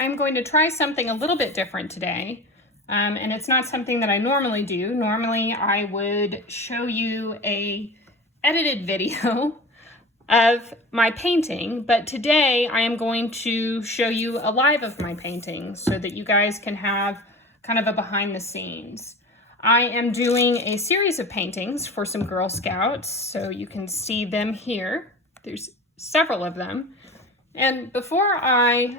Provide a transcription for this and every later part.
I'm going to try something a little bit different today. And it's not something that I normally do. Normally I would show you a edited video of my painting, but today I am going to show you a live of my painting so that you guys can have kind of a behind the scenes. I am doing a series of paintings for some Girl Scouts, so you can see them here. There's several of them. And before I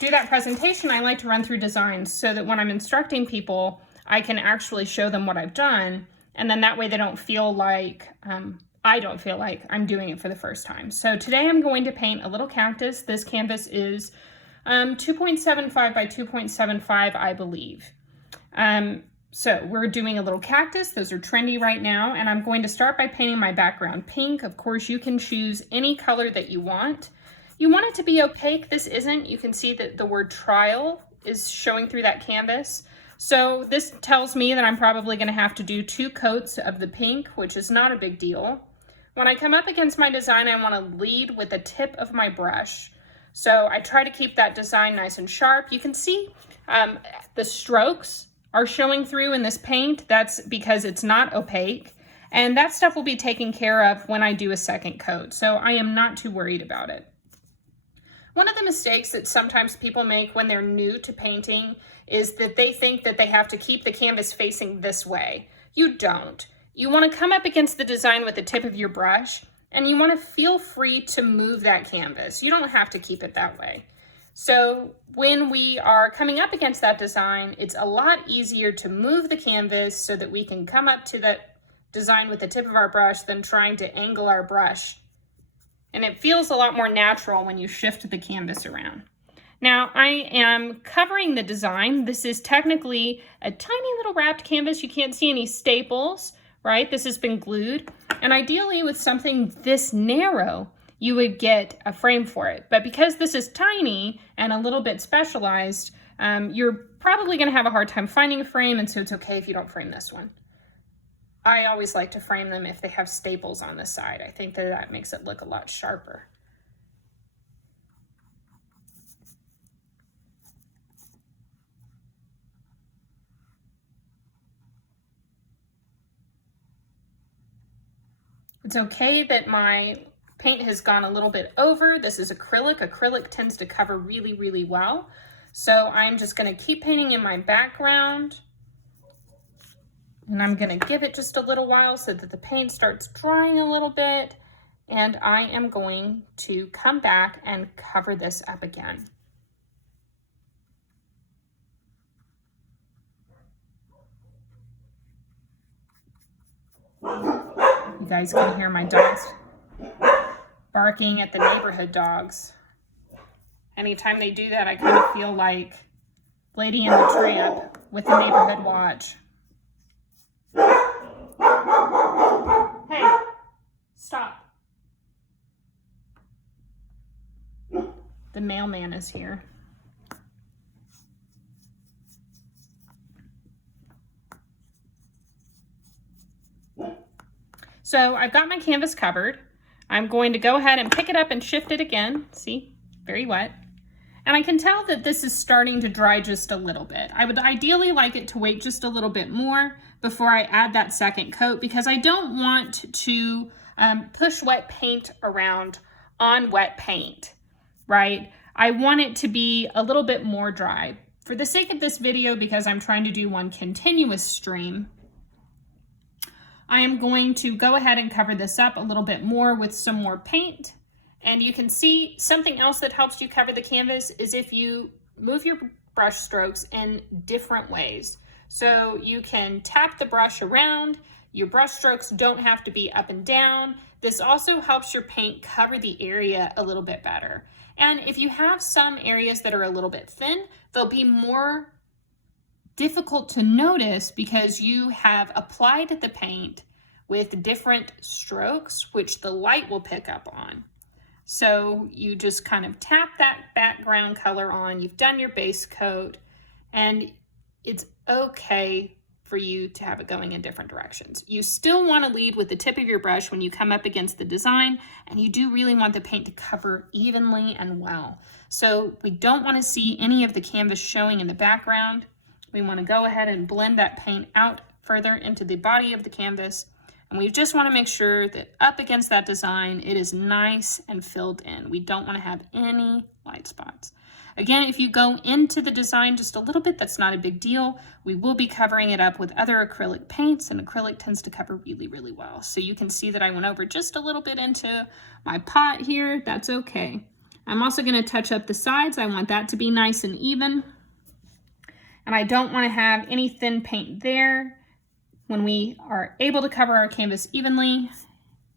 do that presentation, I like to run through designs so that when I'm instructing people, I can actually show them what I've done. And then that way they don't feel like, I don't feel like I'm doing it for the first time. So today I'm going to paint a little cactus. This canvas is 2.75 by 2.75, I believe. So we're doing a little cactus. Those are trendy right now. And I'm going to start by painting my background pink. Of course, you can choose any color that you want. You want it to be opaque. This isn't. You can see that the word trial is showing through that canvas. So this tells me that I'm probably going to have to do 2 coats of the pink, which is not a big deal. When I come up against my design, I want to lead with the tip of my brush. So I try to keep that design nice and sharp. You can see the strokes are showing through in this paint. That's because it's not opaque. And that stuff will be taken care of when I do a second coat. So I am not too worried about it. One of the mistakes that sometimes people make when they're new to painting is that they think that they have to keep the canvas facing this way. You don't. You want to come up against the design with the tip of your brush, and you want to feel free to move that canvas. You don't have to keep it that way. So when we are coming up against that design, it's a lot easier to move the canvas so that we can come up to that design with the tip of our brush than trying to angle our brush. And it feels a lot more natural when you shift the canvas around. Now I am covering the design. This is technically a tiny little wrapped canvas. You can't see any staples, right? This has been glued. And ideally with something this narrow, you would get a frame for it. But because this is tiny and a little bit specialized, you're probably gonna have a hard time finding a frame, and so it's okay if you don't frame this one. I always like to frame them if they have staples on the side. I think that that makes it look a lot sharper. It's okay that my paint has gone a little bit over. This is acrylic. Acrylic tends to cover really, really well. So I'm just going to keep painting in my background. And I'm going to give it just a little while so that the paint starts drying a little bit. And I am going to come back and cover this up again. You guys can hear my dogs barking at the neighborhood dogs. Anytime they do that, I kind of feel like Lady and the Tramp with the neighborhood watch. Hey, stop. The mailman is here. So I've got my canvas covered. I'm going to go ahead and pick it up and shift it again. See, very wet. And I can tell that this is starting to dry just a little bit. I would ideally like it to wait just a little bit more before I add that second coat, because I don't want to push wet paint around on wet paint, right? I want it to be a little bit more dry. For the sake of this video, because I'm trying to do one continuous stream, I am going to go ahead and cover this up a little bit more with some more paint. And you can see something else that helps you cover the canvas is if you move your brush strokes in different ways. So you can tap the brush around. Your brush strokes don't have to be up and down. This also helps your paint cover the area a little bit better. And if you have some areas that are a little bit thin, they'll be more difficult to notice because you have applied the paint with different strokes, which the light will pick up on. So you just kind of tap that background color on, you've done your base coat, and it's okay for you to have it going in different directions. You still want to lead with the tip of your brush when you come up against the design, and you do really want the paint to cover evenly and well. So we don't want to see any of the canvas showing in the background. We want to go ahead and blend that paint out further into the body of the canvas. And we just want to make sure that up against that design, it is nice and filled in. We don't want to have any light spots. Again, if you go into the design just a little bit, that's not a big deal. We will be covering it up with other acrylic paints, and acrylic tends to cover really, really well. So you can see that I went over just a little bit into my pot here. That's okay. I'm also going to touch up the sides. I want that to be nice and even. And I don't want to have any thin paint there. When we are able to cover our canvas evenly,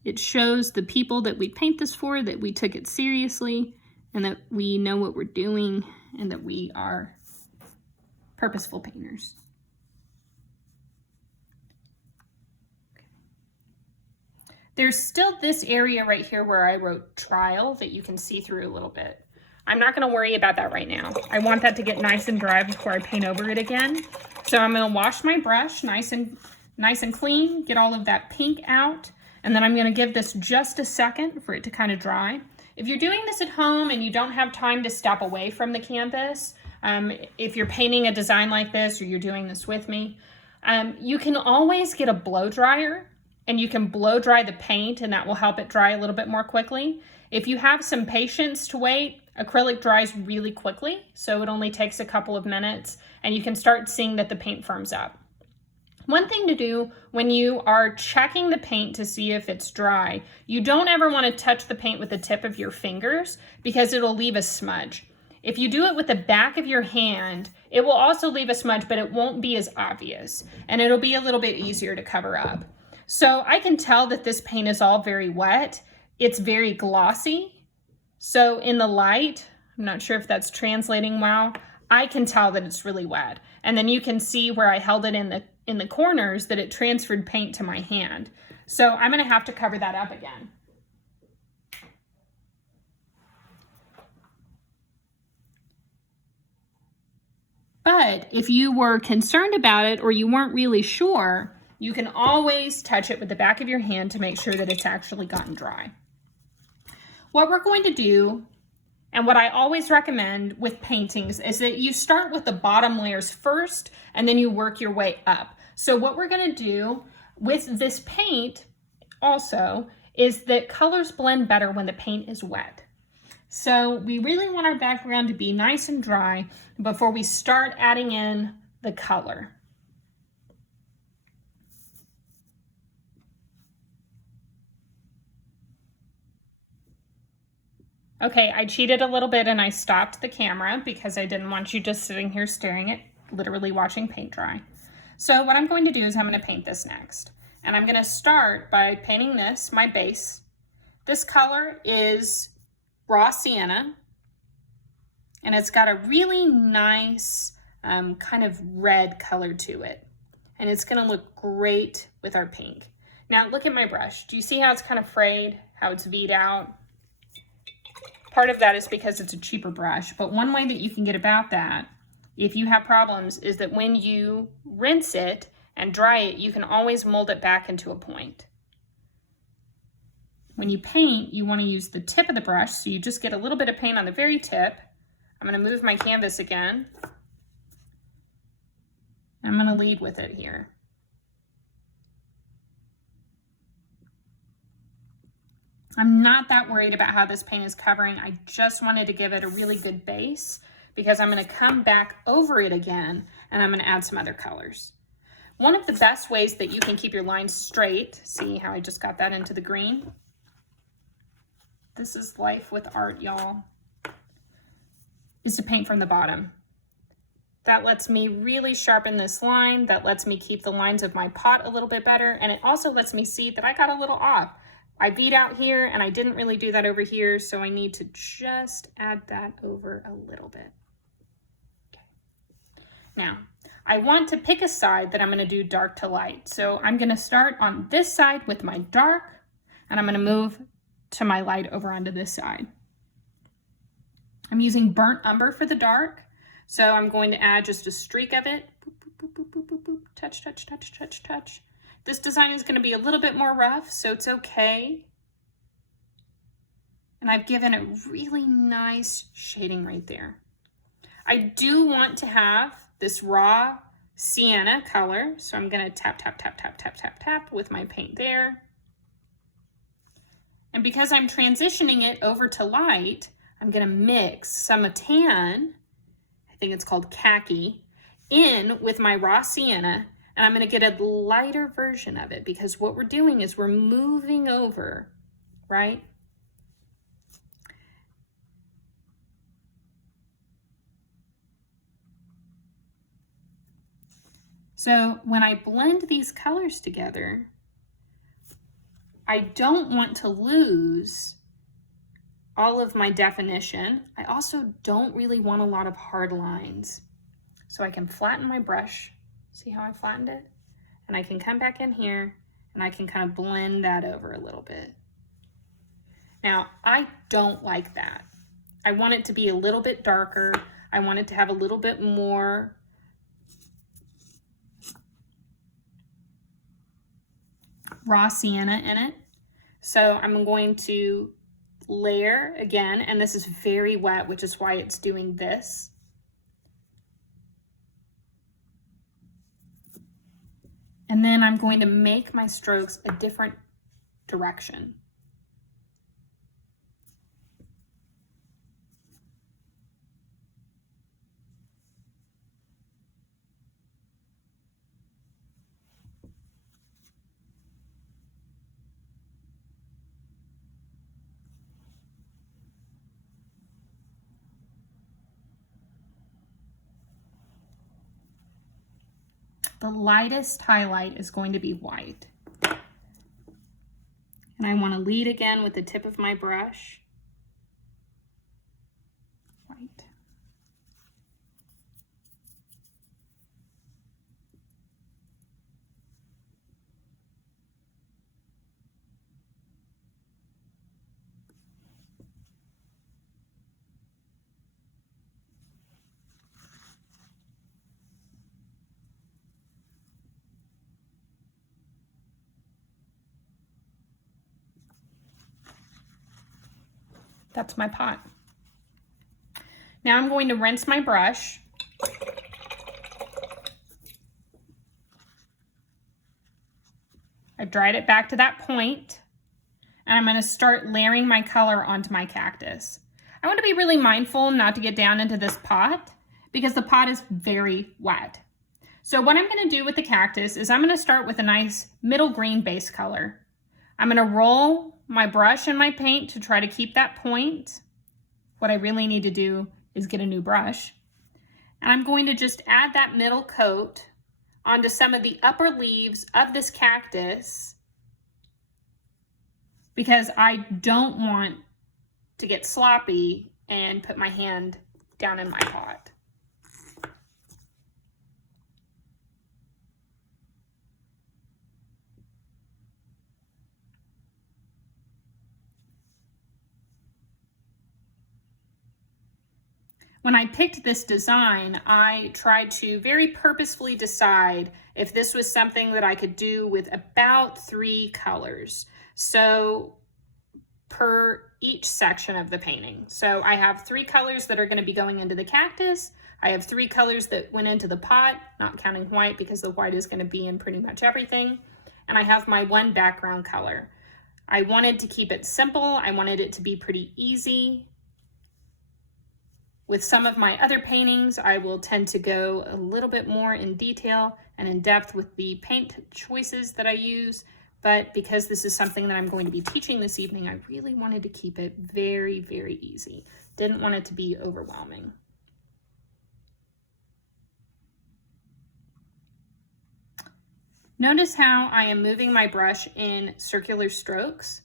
it shows the people that we paint this for that we took it seriously, and that we know what we're doing, and that we are purposeful painters. There's still this area right here where I wrote trial that you can see through a little bit. I'm not going to worry about that right now. I want that to get nice and dry before I paint over it again. So I'm going to wash my brush nice and clean, get all of that pink out, and then I'm going to give this just a second for it to kind of dry. If you're doing this at home and you don't have time to step away from the canvas, if you're painting a design like this or you're doing this with me, you can always get a blow dryer and you can blow dry the paint, and that will help it dry a little bit more quickly. If you have some patience to wait, acrylic dries really quickly, so it only takes a couple of minutes, and you can start seeing that the paint firms up. One thing to do when you are checking the paint to see if it's dry, you don't ever want to touch the paint with the tip of your fingers because it'll leave a smudge. If you do it with the back of your hand, it will also leave a smudge, but it won't be as obvious, and it'll be a little bit easier to cover up. So I can tell that this paint is all very wet. It's very glossy. So in the light, I'm not sure if that's translating well, I can tell that it's really wet. And then you can see where I held it in the corners that it transferred paint to my hand. So I'm going to have to cover that up again. But if you were concerned about it or you weren't really sure, you can always touch it with the back of your hand to make sure that it's actually gotten dry. What we're going to do, and what I always recommend with paintings, is that you start with the bottom layers first and then you work your way up. So what we're going to do with this paint also is that colors blend better when the paint is wet. So we really want our background to be nice and dry before we start adding in the color. Okay, I cheated a little bit and I stopped the camera because I didn't want you just sitting here staring at literally watching paint dry. So what I'm going to do is I'm going to paint this next. And I'm going to start by painting this, my base. This color is raw sienna, and it's got a really nice kind of red color to it. And it's going to look great with our pink. Now look at my brush. Do you see how it's kind of frayed, how it's V'd out? Part of that is because it's a cheaper brush, but one way that you can get about that, if you have problems, is that when you rinse it and dry it, you can always mold it back into a point. When you paint, you want to use the tip of the brush, so you just get a little bit of paint on the very tip. I'm going to move my canvas again. I'm going to lead with it here. I'm not that worried about how this paint is covering. I just wanted to give it a really good base because I'm going to come back over it again and I'm going to add some other colors. One of the best ways that you can keep your lines straight, see how I just got that into the green? This is life with art, y'all, is to paint from the bottom. That lets me really sharpen this line. That lets me keep the lines of my pot a little bit better. And it also lets me see that I got a little off. I beat out here and I didn't really do that over here, so I need to just add that over a little bit. Okay. Now, I want to pick a side that I'm going to do dark to light. So I'm going to start on this side with my dark, and I'm going to move to my light over onto this side. I'm using burnt umber for the dark, so I'm going to add just a streak of it Boop, boop, boop, boop, boop. Touch, touch, touch, touch, touch. This design is going to be a little bit more rough, so it's okay. And I've given it really nice shading right there. I do want to have this raw sienna color, so I'm going to tap, tap, tap, tap, tap, tap, tap with my paint there. And because I'm transitioning it over to light, I'm going to mix some tan, I think it's called khaki, in with my raw sienna, and I'm going to get a lighter version of it, because what we're doing is we're moving over, right? So when I blend these colors together, I don't want to lose all of my definition. I also don't really want a lot of hard lines. So I can flatten my brush. See how I flattened it? And I can come back in here and I can kind of blend that over a little bit. Now, I don't like that. I want it to be a little bit darker. I want it to have a little bit more raw sienna in it. So I'm going to layer again, and this is very wet, which is why it's doing this. And then I'm going to make my strokes a different direction. The lightest highlight is going to be white. And I want to lead again with the tip of my brush. White. That's my pot. Now I'm going to rinse my brush. I've dried it back to that point, and I'm going to start layering my color onto my cactus. I want to be really mindful not to get down into this pot because the pot is very wet. So what I'm going to do with the cactus is I'm going to start with a nice middle green base color. I'm going to roll my brush and my paint to try to keep that point. What I really need to do is get a new brush. And I'm going to just add that middle coat onto some of the upper leaves of this cactus because I don't want to get sloppy and put my hand down in my pot. When I picked this design, I tried to very purposefully decide if this was something that I could do with about 3 colors. So per each section of the painting. So I have 3 colors that are going to be going into the cactus. I have 3 colors that went into the pot, not counting white because the white is going to be in pretty much everything. And I have my 1 background color. I wanted to keep it simple. I wanted it to be pretty easy. With some of my other paintings, I will tend to go a little bit more in detail and in depth with the paint choices that I use. But because this is something that I'm going to be teaching this evening, I really wanted to keep it very, very easy. Didn't want it to be overwhelming. Notice how I am moving my brush in circular strokes.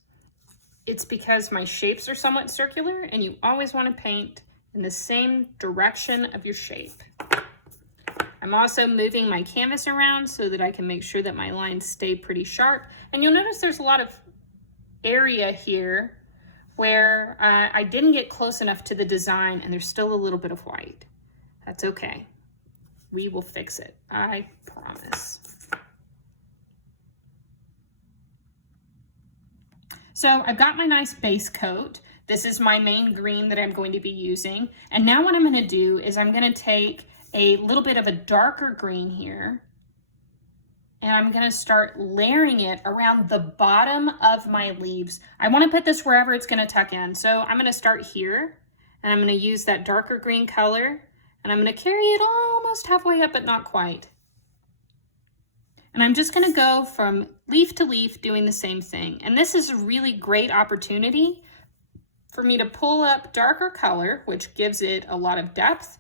It's because my shapes are somewhat circular and you always want to paint in the same direction of your shape. I'm also moving my canvas around so that I can make sure that my lines stay pretty sharp. And you'll notice there's a lot of area here where I didn't get close enough to the design and there's still a little bit of white. That's okay. We will fix it, I promise. So I've got my nice base coat. This is my main green that I'm going to be using. And now what I'm going to do is I'm going to take a little bit of a darker green here, and I'm going to start layering it around the bottom of my leaves. I want to put this wherever it's going to tuck in. So I'm going to start here, and I'm going to use that darker green color, and I'm going to carry it almost halfway up, but not quite. And I'm just going to go from leaf to leaf doing the same thing. And this is a really great opportunity for me to pull up darker color, which gives it a lot of depth.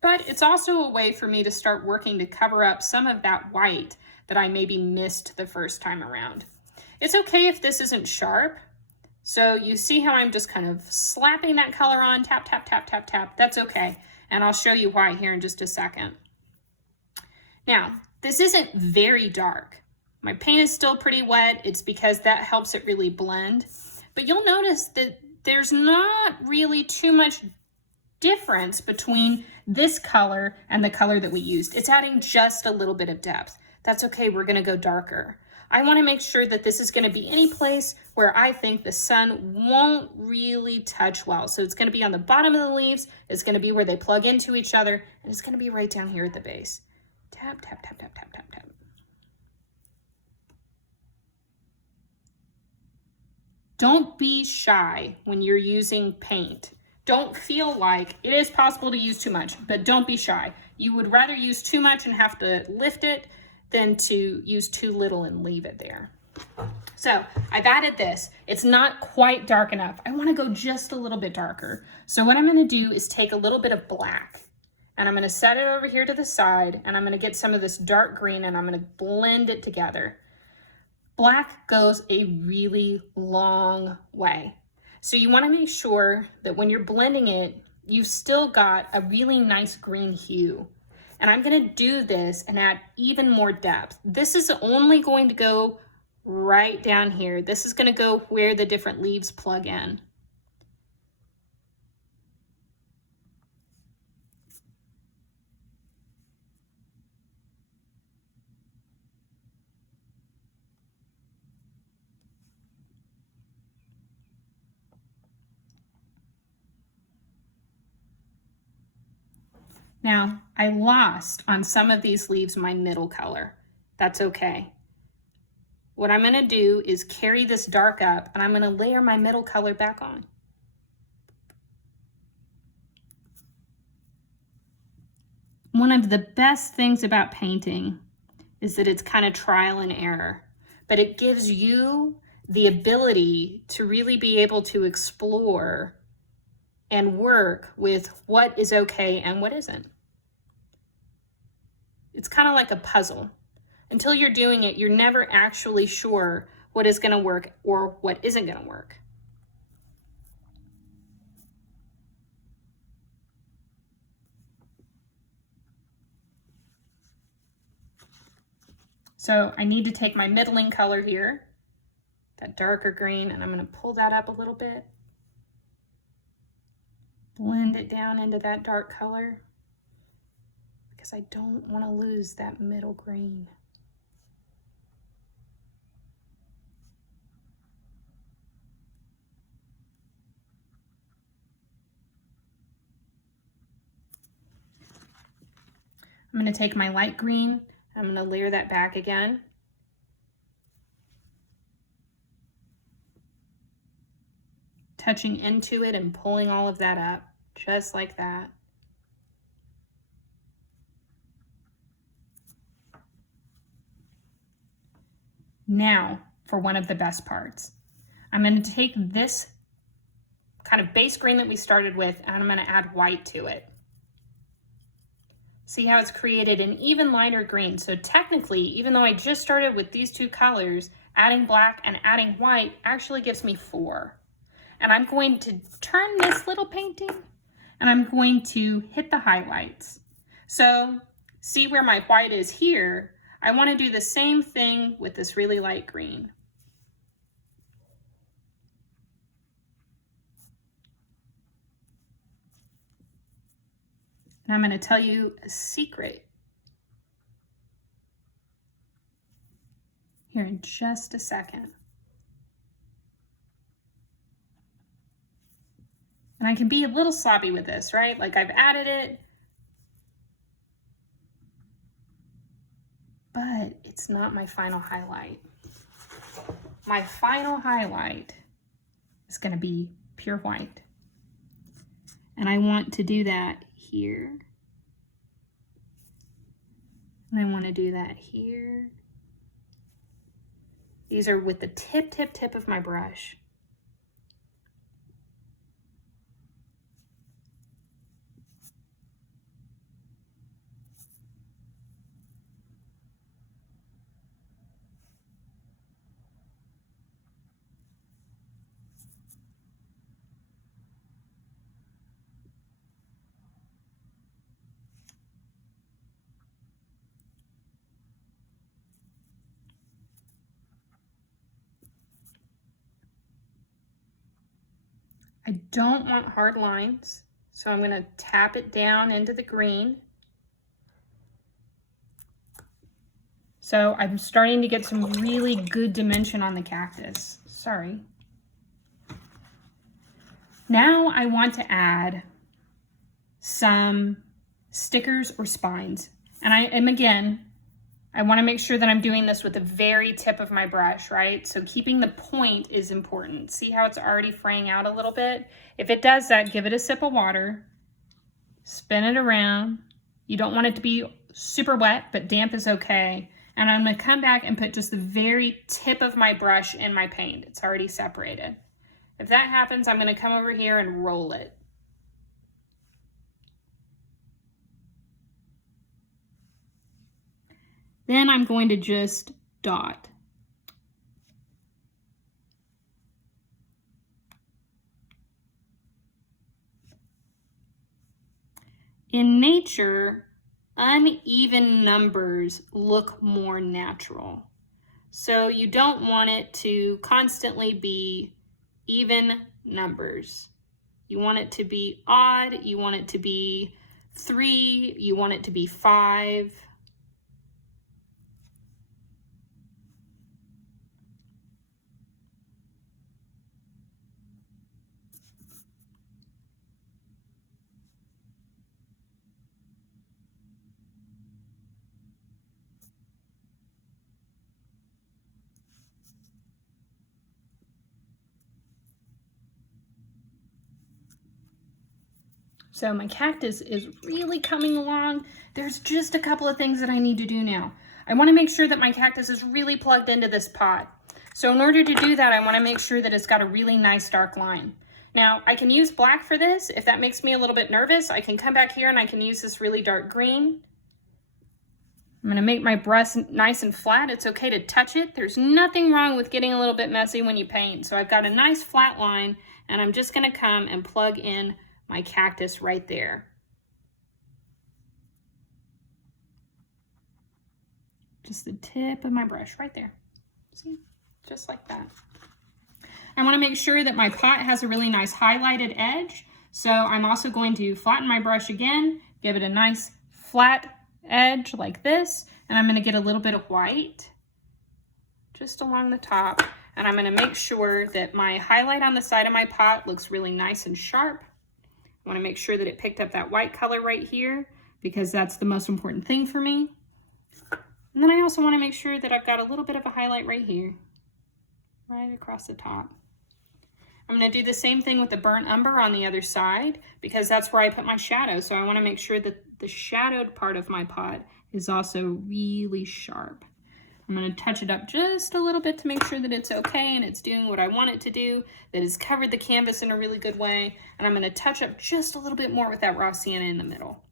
But it's also a way for me to start working to cover up some of that white that I maybe missed the first time around. It's okay if this isn't sharp. So you see how I'm just kind of slapping that color on, tap, tap, tap, tap, tap. That's okay. And I'll show you why here in just a second. Now, this isn't very dark. My paint is still pretty wet. It's because that helps it really blend. But you'll notice that there's not really too much difference between this color and the color that we used. It's adding just a little bit of depth. That's okay, we're gonna go darker. I wanna make sure that this is gonna be any place where I think the sun won't really touch well. So it's gonna be on the bottom of the leaves, it's gonna be where they plug into each other, and it's gonna be right down here at the base. Tap, tap, tap, tap, tap, tap, tap. Don't be shy when you're using paint. Don't feel like it is possible to use too much, but don't be shy. You would rather use too much and have to lift it than to use too little and leave it there. So I've added this. It's not quite dark enough. I want to go just a little bit darker. So what I'm going to do is take a little bit of black, and I'm going to set it over here to the side, and I'm going to get some of this dark green, and I'm going to blend it together. Black goes a really long way. So you want to make sure that when you're blending it, you've still got a really nice green hue. And I'm going to do this and add even more depth. This is only going to go right down here. This is going to go where the different leaves plug in. Now, I lost on some of these leaves my middle color. That's okay. What I'm gonna do is carry this dark up, and I'm gonna layer my middle color back on. One of the best things about painting is that it's kind of trial and error, but it gives you the ability to really be able to explore and work with what is okay and what isn't. It's kind of like a puzzle. Until you're doing it, you're never actually sure what is going to work or what isn't going to work. So I need to take my middling color here, that darker green, and I'm going to pull that up a little bit. Blend it down into that dark color because I don't want to lose that middle green. I'm going to take my light green, I'm going to layer that back again. Touching into it and pulling all of that up, just like that. Now, for one of the best parts. I'm going to take this kind of base green that we started with, and I'm going to add white to it. See how it's created an even lighter green. So technically, even though I just started with these two colors, adding black and adding white actually gives me 4. And I'm going to turn this little painting, and I'm going to hit the highlights. So see where my white is here? I want to do the same thing with this really light green. And I'm going to tell you a secret here in just a second. And I can be a little sloppy with this, right? Like I've added it, but it's not my final highlight. My final highlight is going to be pure white. And I want to do that here. And I want to do that here. These are with the tip of my brush. I don't want hard lines, so I'm going to tap it down into the green. So I'm starting to get some really good dimension on the cactus. Sorry. Now I want to add some stickers or spines. And again, I want to make sure that I'm doing this with the very tip of my brush, right? So keeping the point is important. See how it's already fraying out a little bit? If it does that, give it a sip of water, spin it around. You don't want it to be super wet, but damp is okay. And I'm going to come back and put just the very tip of my brush in my paint. It's already separated. If that happens, I'm going to come over here and roll it. Then I'm going to just dot. In nature, uneven numbers look more natural. So you don't want it to constantly be even numbers. You want it to be odd, you want it to be 3, you want it to be 5. So my cactus is really coming along. There's just a couple of things that I need to do now. I want to make sure that my cactus is really plugged into this pot. So in order to do that, I want to make sure that it's got a really nice dark line. Now I can use black for this. If that makes me a little bit nervous, I can come back here and I can use this really dark green. I'm going to make my brush nice and flat. It's okay to touch it. There's nothing wrong with getting a little bit messy when you paint. So I've got a nice flat line and I'm just going to come and plug in my cactus right there. Just the tip of my brush right there. See, just like that. I want to make sure that my pot has a really nice highlighted edge. So I'm also going to flatten my brush again, give it a nice flat edge like this. And I'm going to get a little bit of white just along the top. And I'm going to make sure that my highlight on the side of my pot looks really nice and sharp. I want to make sure that it picked up that white color right here because that's the most important thing for me. And then I also want to make sure that I've got a little bit of a highlight right here, right across the top. I'm going to do the same thing with the burnt umber on the other side because that's where I put my shadow. So I want to make sure that the shadowed part of my pot is also really sharp. I'm going to touch it up just a little bit to make sure that it's okay and it's doing what I want it to do, that it's covered the canvas in a really good way. And I'm going to touch up just a little bit more with that raw sienna in the middle.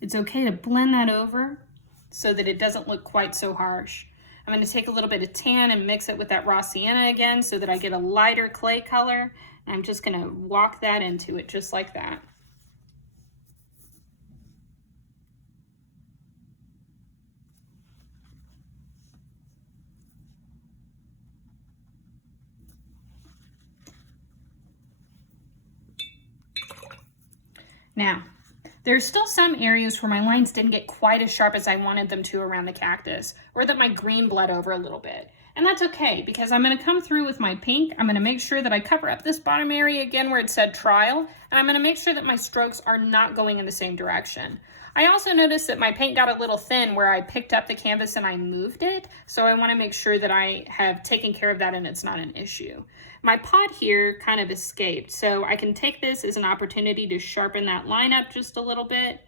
It's okay to blend that over so that it doesn't look quite so harsh. I'm going to take a little bit of tan and mix it with that raw sienna again so that I get a lighter clay color. And I'm just going to walk that into it just like that. Now, there's still some areas where my lines didn't get quite as sharp as I wanted them to around the cactus, or that my green bled over a little bit. And that's okay, because I'm going to come through with my pink. I'm going to make sure that I cover up this bottom area again where it said trial, and I'm going to make sure that my strokes are not going in the same direction. I also noticed that my paint got a little thin where I picked up the canvas and I moved it, so I want to make sure that I have taken care of that and it's not an issue. My pot here kind of escaped, so I can take this as an opportunity to sharpen that line up just a little bit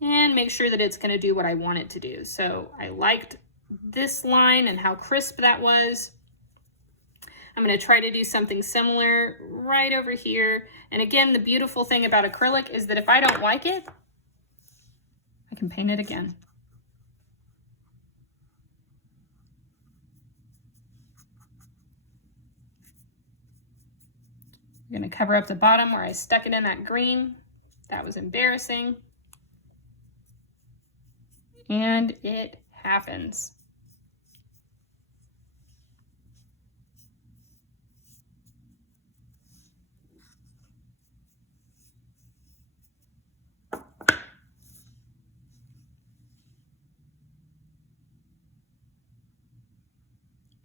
and make sure that it's going to do what I want it to do. So I liked this line and how crisp that was. I'm going to try to do something similar right over here. And again, the beautiful thing about acrylic is that if I don't like it, I can paint it again. I'm going to cover up the bottom where I stuck it in that green. That was embarrassing. And it happens.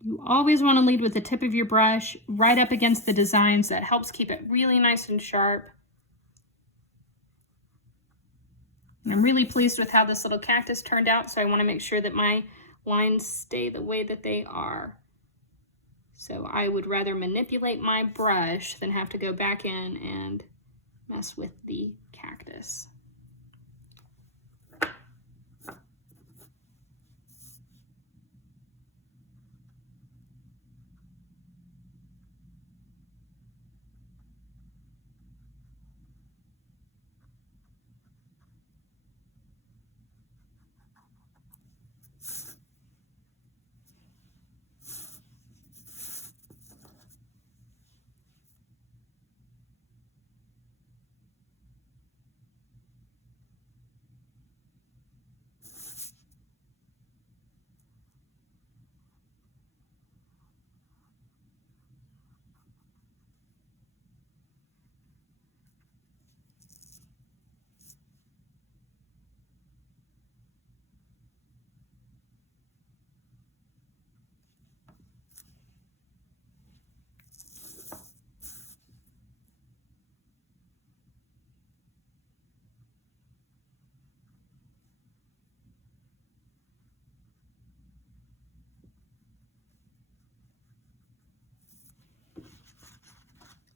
You always want to lead with the tip of your brush right up against the designs. That helps keep it really nice and sharp. And I'm really pleased with how this little cactus turned out, so I want to make sure that my lines stay the way that they are. So I would rather manipulate my brush than have to go back in and mess with the cactus.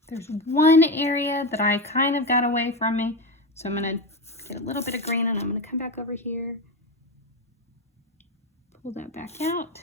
There's one area that I kind of got away from me, so I'm going to get a little bit of green and I'm going to come back over here, pull that back out.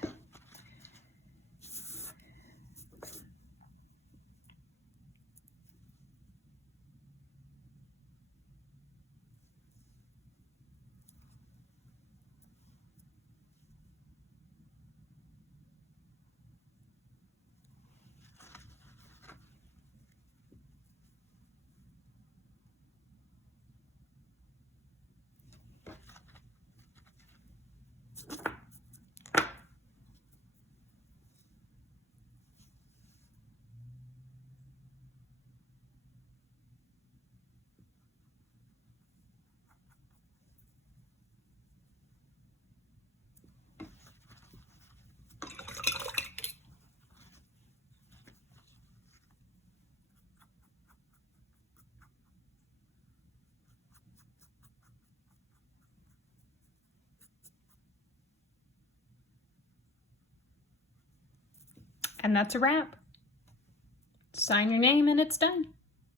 And that's a wrap. Sign your name and it's done.